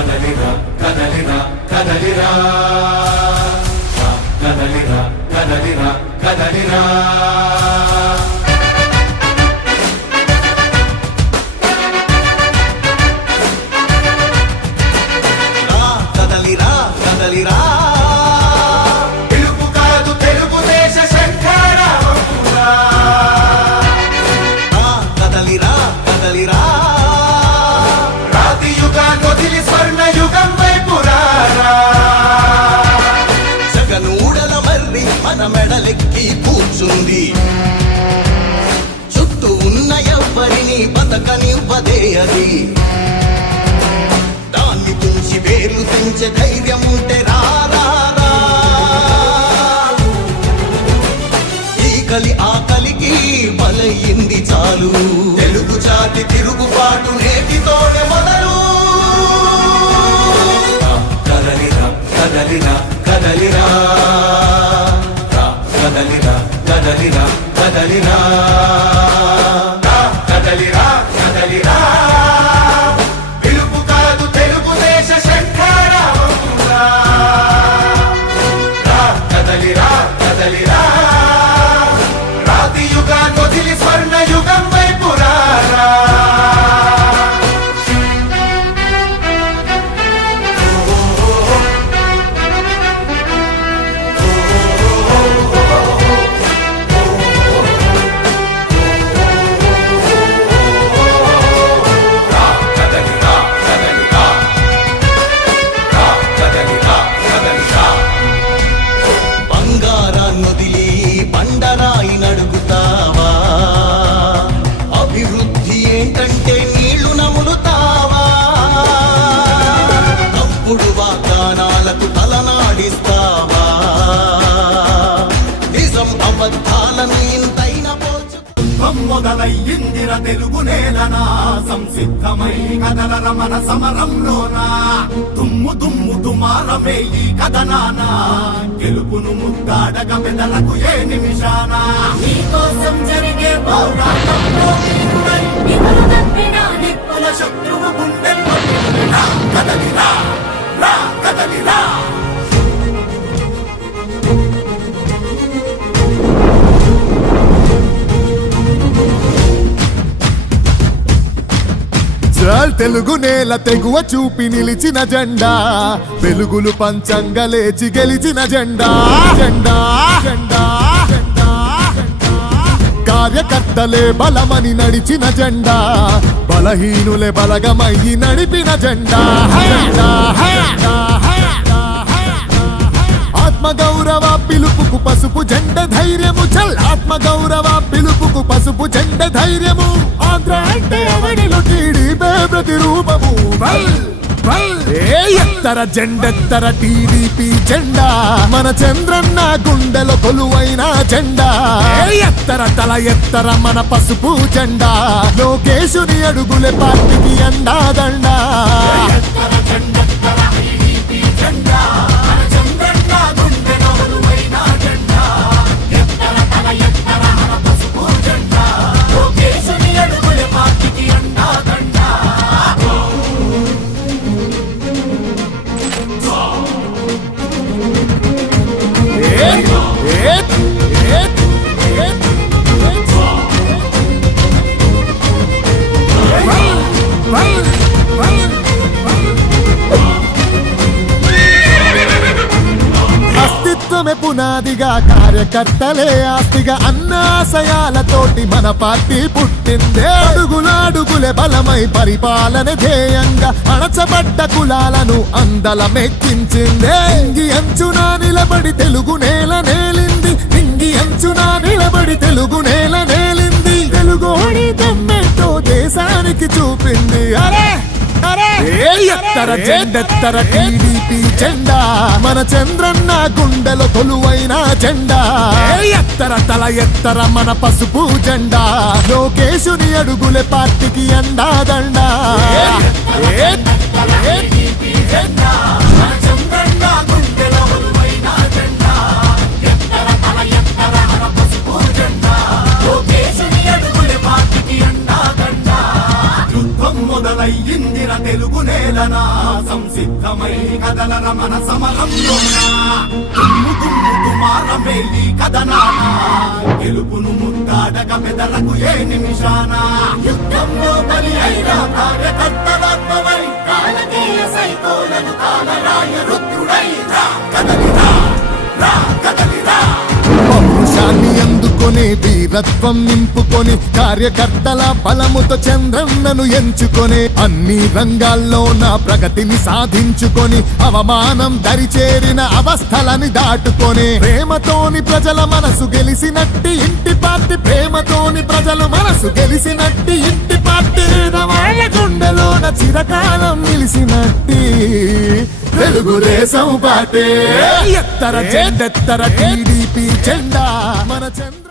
కదలిరా కదలిరా కదలిరా కదలిరా కదలిరా కదలిరా కదలిరా కదలిరా పిలుపు కాదు తెలుగుదేశ శంఖారావమురా కదలిరా కదలిరా రాతి యుగాన్ని వదిలి స్వర్ణ యుగం వైపు రారా జగనూడల మర్రి మన మెడలెక్కి కూర్చుంది చుట్టూ ఉన్న ఎవ్వరిని బతకనివ్వదే అది దాన్ని తుంచి వేర్లు తుంచే ధైర్యం ఉంటే రారా ఈ కలి ఆ కలికి బలయింది చాలు తెలుగు జాతి తిరుగుబాటు నేటితోనే మొదలు కదలిరా కదలిరా కదలిరా కదలిరా కదలిరా కదలిరా కదలిరా కదలిరా పిలుపు కాదు తెలుగుదేశ శంఖారావమురా కదలిరా కదలిరా రాతి యుగాన్ని వదిలి స్వర్ణ యుగం వైపు రారా బంగారాన్నొదిలి బండరాయి నడుగుతావా అభివృద్ధి ఏంటంటే నీళ్లు నములుతావా తప్పుడు వాగ్దానాలకు తలనాడిస్తావా నిజం అబద్ధాలను ఇంతైన పోచు మొదలయ్యిందిర తెలుగు నేలనా సంసిద్ధమై కదలర మన సమరంలోనా దుమ్ము దుమ్ము దుమారమే ఈ కథనానా గెలుపును ముద్దాడక పెదలకు ఏ నిమిషాన నీకోసం జరిగే పోరాటంలో వీరుడై నిన్ను తప్పిన నిప్పుల శత్రువు గుండెల్లో రా కదలిరా రా కదలిరా తెలుగు నేల తెగువ చూపి నిలిచిన జెండా వెలుగులు పంచంగా లేచి గెలిచిన జెండా జెండా జెండా జెండా కార్యకర్తలే బలమని నడిచిన జెండా బలహీనులే బలగమయ్యి నడిపిన జెండా జెండా ఆత్మగౌరవ పిలుపుకు పసుపు జెండ ధైర్యము చల్ ఆత్మగౌరవ పిలుపుకు పసుపు జెండ ధైర్యము ఆంధ్ర అంటే అవనిలో టీడీపీ ప్రతిరూపము ఎత్తర జెండెత్తర టీడీపీ జెండా మన చంద్రన్న గుండెలో కొలువైన జెండా ఎత్తర తల ఎత్తర మన పసుపు జెండా లోకేశుని అడుగులే పార్టీకి అండా దండా అస్తిత్వమే పునాదిగా కార్యకర్తలే ఆస్తిగా అన్న ఆశయాలతోటి మన పార్టీ పుట్టిందే అడుగులే బలమై పరిపాలన ధ్యేయంగా అణచబడ్డ కులాలను అందలమెక్కించిందే ఇంగి అంచున నిలబడి తెలుగు నేల నేలింది ఇంగి అంచున నిలబడి తెలుగు నేల నేలింది తెలుగోడి దమ్మెంతో దేశానికి చూపింది అరే ఎత్తర జెండెత్తర టీడీపీ జెండా మన చంద్రన్న గుండెలో కొలువైన జెండా ఎత్తర తల ఎత్తర మన పసుపు జెండా లోకేశుని అడుగులే పార్టీకి అండా దండా మొదలయ్యిందిర తెలుగు నేల నేలన సంసిద్ధమై కదలర మన సమరంలోన తుమ్ము తుమ్ము తుమారమే ఈ కథనాన గెలుపును ముద్దాడక పెదలకు ఏ నిమిషాన యుద్ధంలో బలి అయిన కార్యకర్తలాత్మవై కాలకేయ సైకోలను కాలరాయ రుద్రుడై రా కదలిరా రా కదలిరా పౌరుషాన్ని అందుకొని వీరత్వం నింపుకొని కార్యకర్తల బలముతో చంద్రన్నను ఎంచుకొని అన్ని రంగాల్లో నా ప్రగతిని సాధించుకొని అవమానం దరిచేరిన అవస్థలని దాటుకొని ప్రేమతోని ప్రజల మనసు గెలిసినట్టి ఇంటి పార్టీ ప్రేమతోని ప్రజల మనసు గెలిసినట్టి ఇంటి పార్టీ వాళ్ళ గుండెలోన చిరకాలం నిలిసినట్టి తెలుగుదేశం పార్టీ ఎత్తర జెండెత్తర టీడీపీ జెండా మన చంద్ర